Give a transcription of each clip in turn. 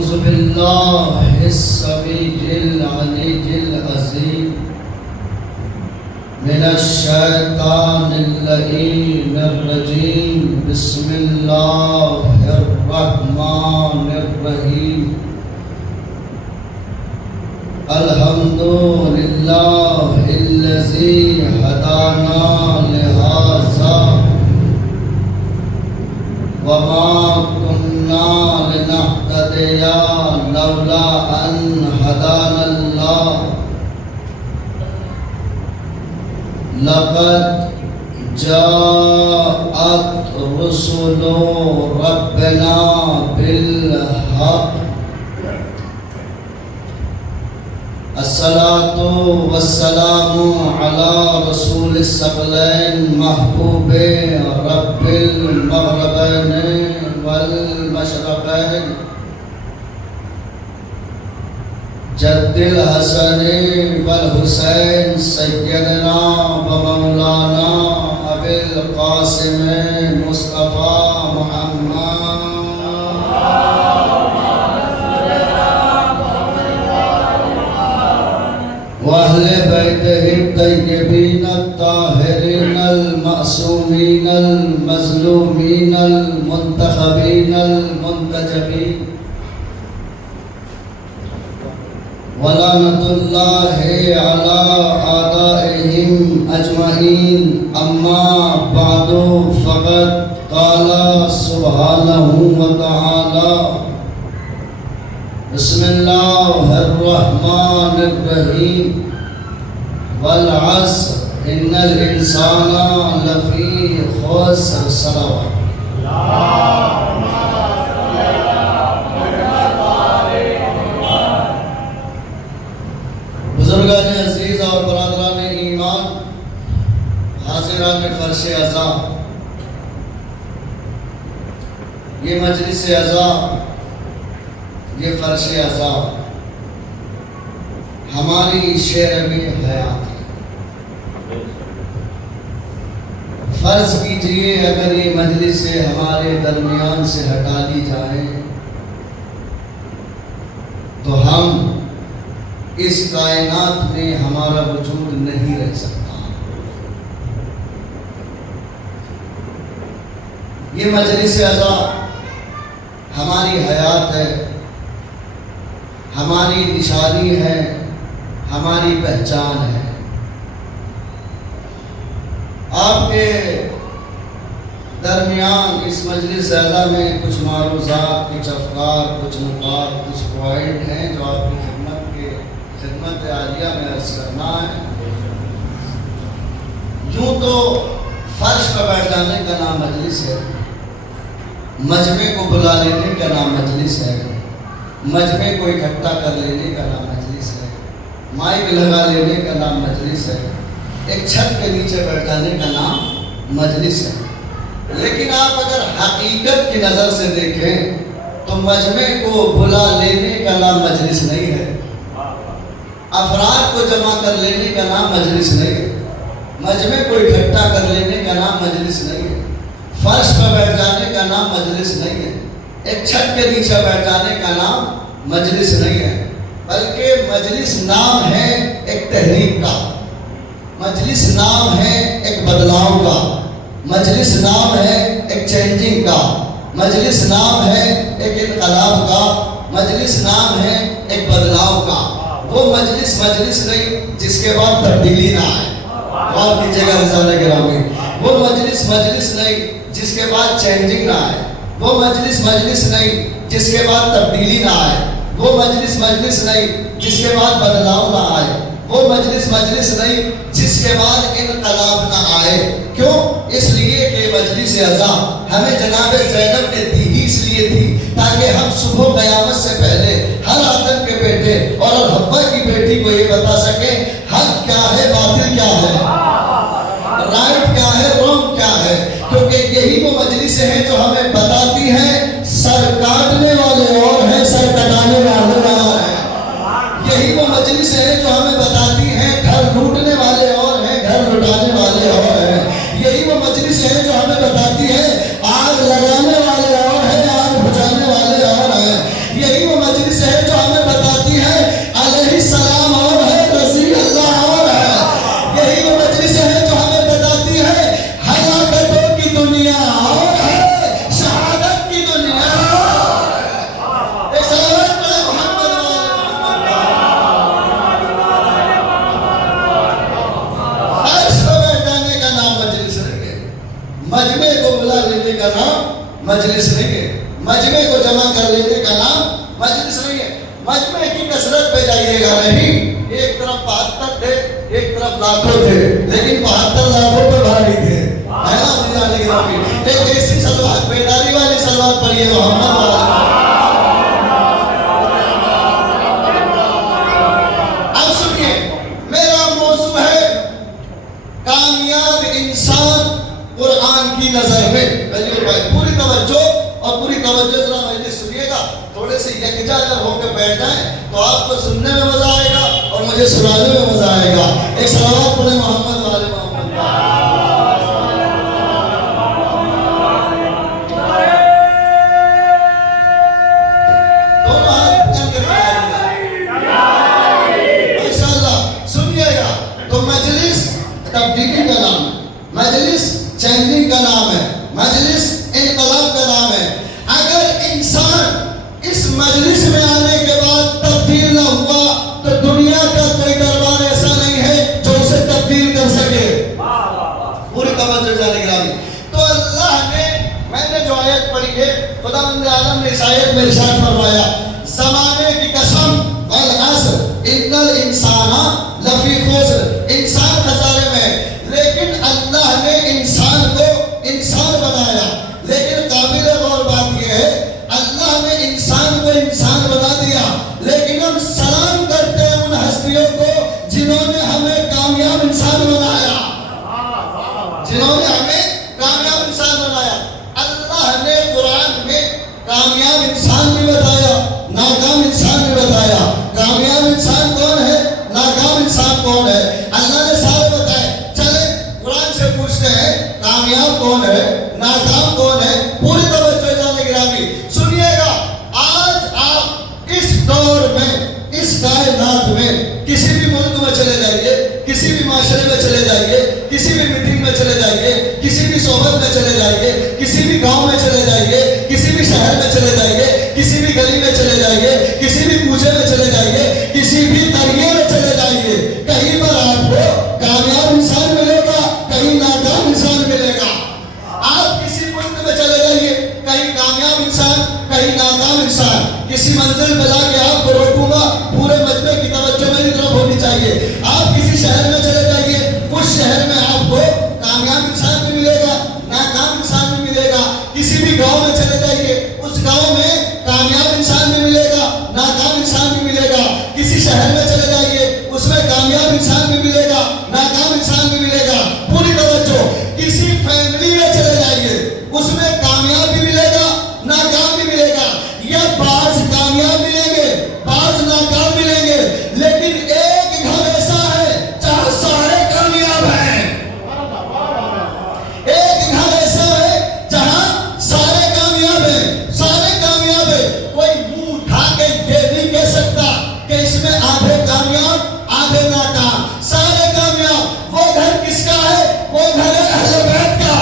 أعوذ بالله السميع العلي العظيم من الشيطان اللعين الرجيم. بسم الله الرحمن الرحيم. الحمد لله الذي هدانا لهذا وما كنا لنهتدي لولا أن هدانا الله. لقد جاءت رسل ربنا بالحق. الصلاة والسلام على رسول الثقلين محبوب رب المغربين والمشرقين جد الحسن والحسين سيدنا ومولانا أبي القاسم مصطفى محمد وأهل بيته الطيبين الطاهرين المعصومين المظلومين المنتخبين المنتجبين ولعنة الله على أعدائهم أجمعين. أما بعد فقد قال سبحانه وتعالى: بسم الله الرحمن الرحيم. والعصر إن الإنسان لفي خسر. صلوات. بزرگان عزیز اور برادران ایمان، حاضران فرش عزا، یہ مجلس عزا، یہ فرش عزا ہماری شعر میں حیات ہے. فرض کیجئے اگر یہ مجلس ہمارے درمیان سے ہٹا لی جائے تو ہم اس کائنات میں ہمارا وجود نہیں رہ سکتا. یہ مجلس عزا ہماری حیات ہے، ہماری نشانی ہے، ہماری پہچان ہے. آپ کے درمیان اس مجلس عزا میں کچھ معروضات، کچھ افکار، کچھ نکات، کچھ پوائنٹ ہیں جو آپ کی خدمت عالیہ میں عرض کرنا ہے. یوں تو فرش پر بیٹھ جانے کا نام مجلس ہے، مجمع کو بلا لینے کا نام مجلس ہے، مجمع کو اکٹھا کر لینے کا نام مجلس ہے، مائک لگا لینے کا نام مجلس ہے، ایک چھت کے نیچے بیٹھ جانے کا نام مجلس ہے. لیکن آپ اگر حقیقت کی نظر سے دیکھیں تو مجمع کو بلا لینے کا نام مجلس نہیں ہے، افراد کو جمع کر لینے کا نام مجلس نہیں ہے، مجمع کو اکٹھا کر لینے کا نام مجلس نہیں ہے، فرش پر بیٹھ جانے کا نام مجلس نہیں ہے، ایک چھت کے نیچے بیٹھ جانے کا نام مجلس نہیں ہے. بلکہ مجلس نام ہے ایک تحریک کا، مجلس نام ہے ایک بدلاؤ کا، مجلس نام ہے ایک چینجنگ کا، مجلس نام ہے ایک انقلاب کا، مجلس نام ہے ایک بدلاؤ کا. وہ مجلس نہیں جس کے بعد تبدیلی نہ آئے. غور کیجیے گا رضوان گرامی، وہ مجلس نہیں جس کے بعد چینجنگ نہ آئے. وہ مجلس نہیں جس کے بعد تبدیلی نہ آئے. وہ مجلس نہیں جس کے بعد بدلاؤ نہ آئے. وہ مجلس نہیں جس کے بعد انقلاب نہ آئے. کیوں؟ اس لیے کہ مجلس عزا ہمیں جناب زینب نے دی ہی اس لیے تھی تاکہ ہم صبح قیامت سے پہلے ہر آدم کے بیٹے اور حوا کی بیٹی کو یہ بتا سکیں حق کیا ہے، باطل کیا ہے، رائٹ کیا ہے، رونگ کیا ہے. کیونکہ یہی وہ مجلس ہیں جو ہمیں بتاتی ہیں سر کاٹنے والے اور ہیں، سر کٹانے والے اور ہیں. یہی وہ مجلس ہیں جو ہمیں بتاتی ہیں گھر لوٹنے والے اور ہیں، گھر لٹانے والے اور ہیں. یہی وہ مجلس ہیں جو ہمیں بتاتی ہے آگ لگانے والے اور ہیں، آگ بجھانے والے اور ہیں. یہی وہ مجلس کثرت پہ جائیے گا نہیں، ایک طرف 72 تھے ایک طرف لاکھوں تھے، لیکن 72 لاکھوں پہ بھاری تھے، ہے نا عزیزان گرامی؟ ایک ایسی صلوات بیداری والی صلوات پڑھیے محمد والا۔ اب سنیے، میرا موضوع ہے کامیاب انسان قرآن کی نظر میں۔ پوری توجہ اور پوری توجہ ذرا مجلس سنیے گا، تھوڑے سے یکجا اگر ہو کے بیٹھ جائیں تو آپ کو سننے میں مزہ آئے گا اور مجھے سنانے میں مزہ آئے گا۔ ایک صلوات پڑھیں محمد والے محمد کا۔ دونوں ہاتھ پکڑ کے بتائیے گا، ماشاءاللہ سنیے گا۔ تو مجلس تبدیلی کا نام ہے، مجلس چینجنگ کا نام ہے، مجلس انقلاب کا نام ہے۔ اگر انسان اس مجلس میں آنے کے بعد تبدیل نہ ہوا تو دنیا کا کوئی دربار ایسا نہیں ہے جو اسے تبدیل کر سکے۔ پوری توجہ جانے گرامی۔ تو اللہ نے، میں نے جو آیت پڑھی ہے، خداوند عالم نے اس آیت میں ارشاد فرمایا، زمانے کی قسم والعصر ان الانسان لفی خسر، انسان خسارے میں۔ لیکن اللہ نے انسان کو انسان بنایا، لیکن قابل غور بات یہ ہے اللہ نے انسان کو انسان بنا دیا، لیکن ہم سلام کرتے ہیں ان ہستیوں کو جنہوں نے ہمیں کامیاب انسان بنایا، جنہوں نے ہمیں کامیاب انسان بنایا۔ اللہ نے قرآن میں کامیاب انسان بھی بتایا، ناکام انسان بھی بتایا۔ کامیاب انسان کون ہے، ناکام انسان کون ہے، اللہ نے سارے بتائے۔ چلے قرآن سے پوچھتے ہیں کامیاب کون ہے، ناکام کون ہے۔ پوری توجہ جانے گرامی سنیے گا۔ آج آپ اس دور میں، اس کائنات میں کسی بھی ملک میں چلے جائیے، کسی بھی معاشرے میں چلے جائیے، کسی بھی میٹنگ میں چلے جائیے، کسی بھی صحبت میں چلے جائیے، کسی بھی گاؤں میں چلے جائیے، کسی بھی شہر میں چلے جائیے، کسی بھی گلی میں چلے جائیے، کسی بھی کوچے میں چلے جائیے، کسی بھی دریا میں چلے جائیے، کہیں پر آپ کو کامیاب انسان ملے گا، کہیں ناکام انسان ملے گا۔ آپ کسی ملک میں چلے جائیے، کہیں کامیاب انسان، کہیں ناکام انسان۔ کسی منزل پہ لا کے آپ کو روکوں گا، پورے مجمع کی توجہ میری طرف ہونی چاہیے۔ آپ کسی شہر میں چلے جائیے، اس شہر میں آپ کو کامیاب انسان بھی ملے گا، ناکام انسان بھی ملے گا۔ کسی بھی گاؤں میں چلے جائیے، اس گاؤں میں کامیاب انسان بھی ملے گا، ناکام انسان بھی ملے گا۔ کسی شہر میں چلے جائیے، اس میں کامیاب انسان بھی ملے گا، ناکام انسان بھی ملے گا۔ پوری توجہ۔ کسی فیملی میں چلے جائیے، اس میں کامیاب بھی ملے گا، ناکام بھی ملے گا۔ یا بعض کامیاب ملیں گے، بعض ناکام ملیں گے، لیکن ایک گھر ایسا ہے جہاں سارے کامیاب ہیں۔ ایک گھر ایسا ہے جہاں سارے کامیاب ہیں، سارے کامیاب ہیں۔ کوئی منہ اٹھا کے یہ نہیں کہہ سکتا کہ اس میں آدھے کامیاب آدھے ناکام، سارے کامیاب۔ وہ گھر کس کا ہے؟ وہ گھر ہے اہل بیت کا۔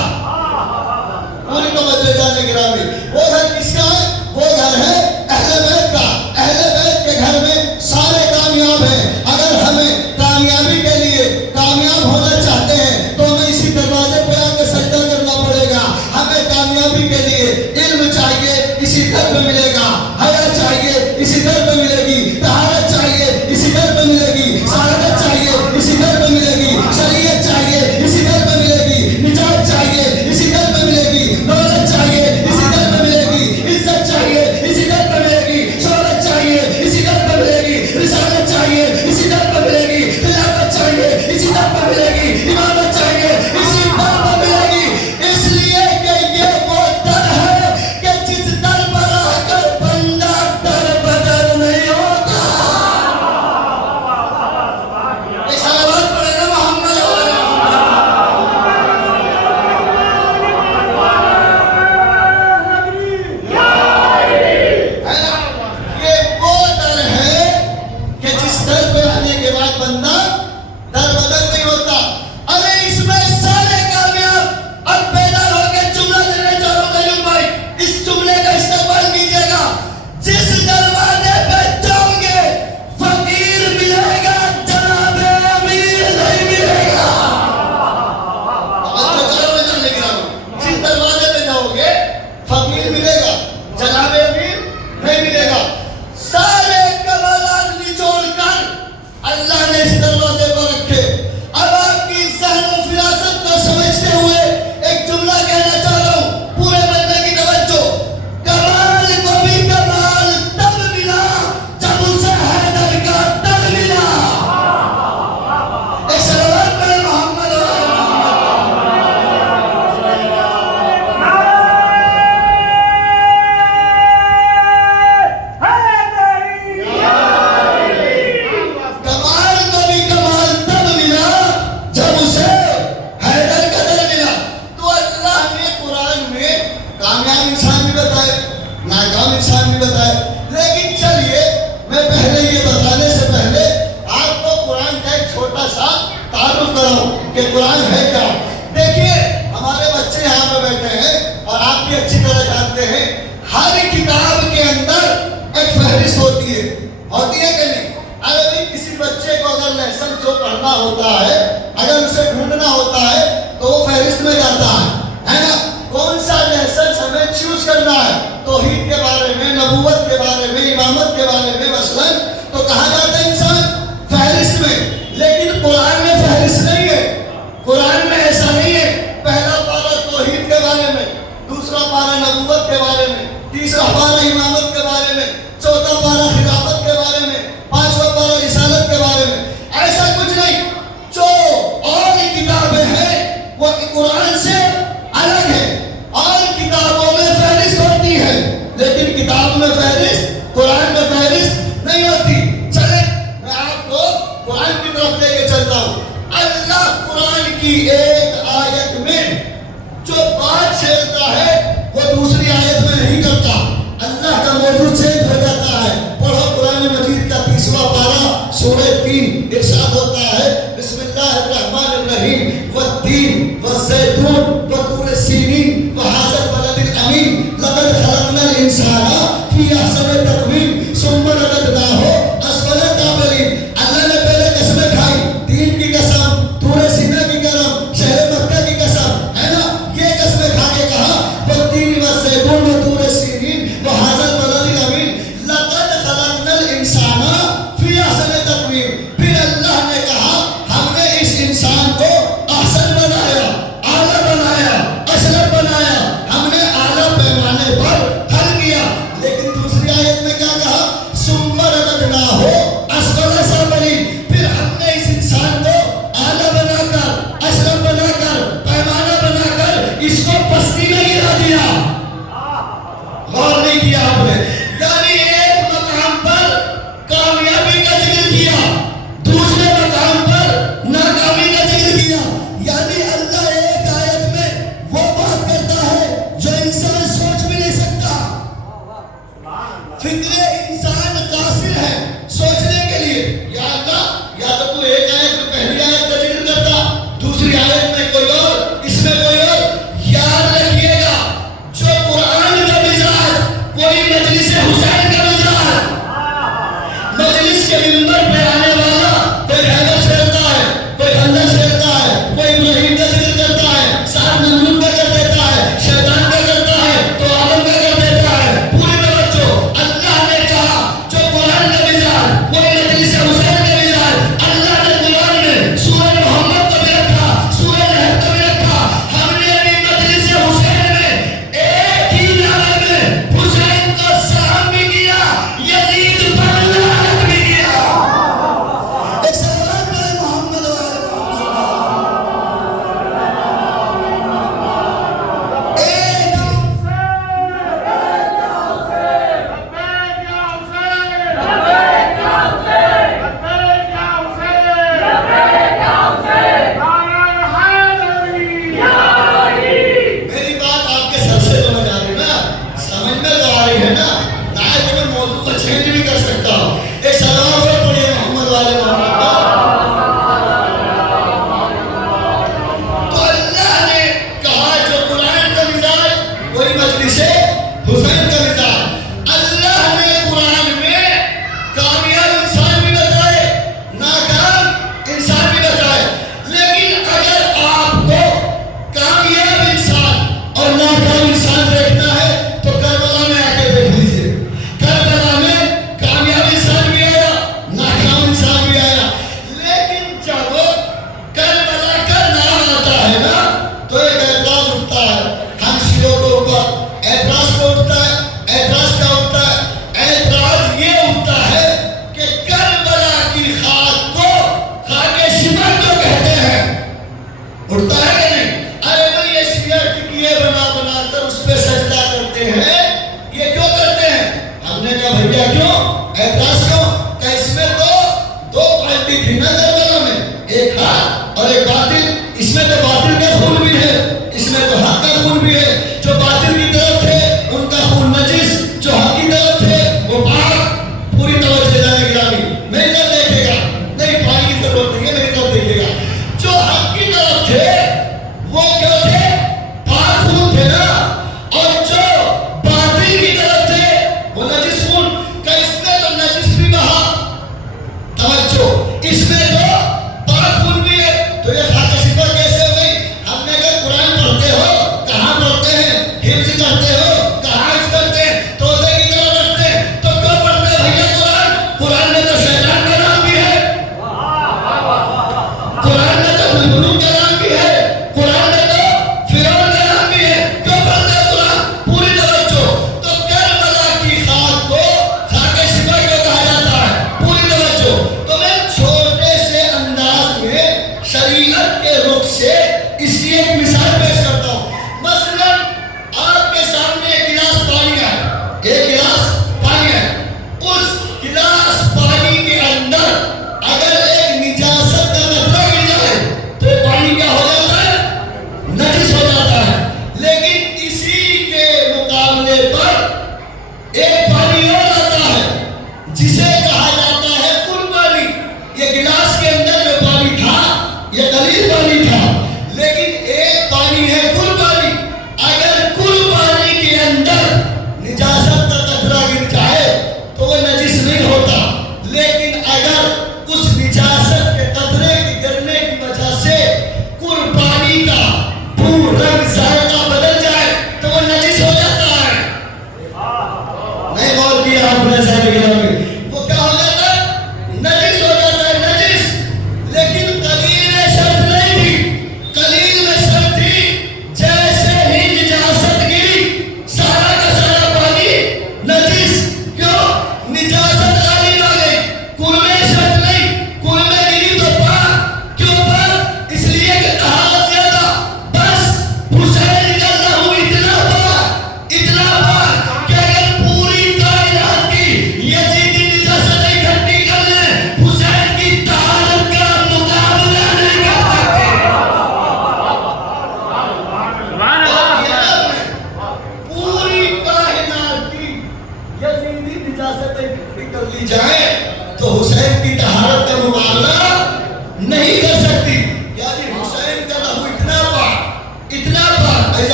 پوری توجہ جانے گرامی، وہ گھر کس کا ہے؟ وہ گھر ہے اہل بیت کا۔ اہل بیت کے گھر میں سارے کامیاب ہیں۔ اگر ہمیں کامیابی کے لیے کامیاب ہونا چاہتے ہیں تو ہمیں اسی دروازے پہ آ کے سجدہ کرنا پڑے گا۔ ہمیں کامیابی کے لیے علم چاہیے، اسی در پہ ملے گا۔ حیا چاہیے، اسی در پہ ملے گی۔ طہارت چاہیے، اسی در پہ ملے گی۔ سعادت چاہیے، اسی در پہ ملے گی۔ شریعت چاہیے، اسی در پہ ملے گی۔ نجات چاہیے، اسی در پہ ملے گی۔ دولت چاہیے، اسی در پہ ملے گی۔ عزت چاہیے، اسی در پہ ملے گی۔ شہرت چاہیے، اسی در پہ ملے گی۔ رسالت چاہیے، اسی در پہ ملے گی۔ خلافت چاہیے، اسی در پہ ملے گی۔ امامت چاہیے، اسی در پہ ملے گی۔ اس لیے کہ یہ وہ در ہے کہ جس در پر آ کر بندہ در بدر نہیں ہوتا۔ یہ صلوات پڑھے نا محمد والے۔ یہ وہ در ہے کہ جس در پہ آنے کے بعد بندہ در بدر نہیں ہوتا۔ ارے اس میں سارے کامیاب۔ اب بیدار ہو کے جملہ دینے چاہ رہا ہوں قیوم بھائی، اس جملے کا استقبال کیجیے گا۔ جس دروازے پہ جاؤ گے فقیر ملے گا، جناب امیر نہیں ملے گا۔ جس دروازے پہ جاؤ گے فقیر ملے گا، جناب امیر نہیں ملے گا۔ سارے کمالات بتانے سے پہلے آپ کو قرآن کا ایک چھوٹا سا تعارف کراؤں کہ قرآن ہے کیا۔ دیکھیے ہمارے بچے یہاں پہ بیٹھے ہیں اور آپ بھی اچھی طرح جانتے ہیں، ہر کتاب کے اندر ایک فہرست ہوتی ہے کہ نہیں؟ عربی کسی بچے کو اگر لیسن جو پڑھنا ہوتا ہے، اگر اسے ڈھونڈنا ہوتا ہے تو وہ فہرست میں جاتا ہے نا؟ کون سا لیسن ہمیں چوز کرنا ہے، توحید کے بارے میں، نبوت کے بارے میں، امامت کے بارے میں مثلاً، تو کہاں جاتا ہے انسان؟ فہرست میں۔ لیکن قرآن میں فہرست نہیں ہے، قرآن میں ایسا نہیں ہے۔ پہلا پارہ توحید کے بارے میں، دوسرا پارہ نبوت کے بارے میں، تیسرا پارہ امامت کے بارے میں، چوتھا پارہ خلافت کے بارے میں، پانچواں پارہ رسالت کے بارے میں۔ ایسا کچھ نہیں۔ جو اور کتابیں ہیں وہ قرآن سے الگ ہے، اور کتابوں میں فہرست ہوتی ہے، لیکن کتاب میں فہرست، قرآن میں فہرست نہیں ہوتی۔ چلیں میں آپ کو قرآن کی طرف لے کے چلتا ہوں۔ اللہ قرآن کی ایک آیت میں جو بات چھیڑتا ہے وہ دوسری آیت میں نہیں کرتا، اللہ کا موضوع چینج ہو جاتا ہے۔ پڑھو قرآن مجید کا 30واں پارہ سورہ 3، ارشاد ہوتا ہے بسم اللہ الرحمن الرحیم والتین والزیتون وطور سینین وہذا البلد الامین لقد خلقنا الانسان فی احسن تقویم ثم رددناہ اسفل سافلین۔ اللہ نے پہلے قسمیں کھائی، تین کی قسم، طور سینا کی قسم، شہر مکہ کی قسم، ہے نا؟ یہ قسمیں کھا کے کہا والتین والزیتون وطور سینین وہذا البلد الامین لقد خلقنا الانسان فی احسن تقویم۔ پھر اللہ نے کہا ہم نے اس انسان کو احسن بنایا، اعلیٰ بنایا، اشرف بنایا، ہم نے اعلیٰ پیمانے پر حل کیا۔ لیکن دوسری آیت میں کیا کہا؟ ثم رددناہ اسفل سافلین۔ پھر ہم نے اس انسان کو اعلیٰ بنا کر، اشرف بنا کر، پیمانہ بنا کر اس کو پستی میں گرا دیا۔ غور نہیں کیا آپ نے؟ یعنی ایک مقام پر کامیابی کا ذکر کیا، دوسرے مقام پر ناکامی کا ذکر کیا۔ یعنی اللہ ایک آیت میں وہ بات کرتا ہے جو انسان سوچ بھی نہیں سکتا۔ فکر انسان قاصر ہے سوچنے کے لیے۔ یا اللہ، یا تو ایک آیت میں پہلی آیت کا ذکر کرتا، دوسری آیت میں کوئی اور، اس میں کوئی اور۔ یاد رکھیے گا جو قرآن کا مزاج کوئی مجلس حسین کا مزاج، مجلس کے منبر پہ آنے والا کوئی حیدر چھیڑتا ہے، کوئی خندق چھیڑتا ہے، کوئی ابراہیم کا ذکر کرتا ہے، ساتھ نمرود کا کر دیتا ہے، شیطان کا کرتا ہے، تو آدم کا کر دیتا ہے۔ پوری توجہ، اللہ نے کہا جو قرآن کا مزاج کوئی مجلس حسین کا مزاج، اللہ نے قرآن میں سورہ محمد کو بھی رکھا، سورہ لہب کو بھی رکھا۔ ہم نے بھی مجلس حسین میں ایک ہی نعرے میں حسین کو سلام بھی کیا، یزید پر لعنت بھی کیا۔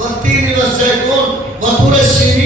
والتين والزيتون وطور السينين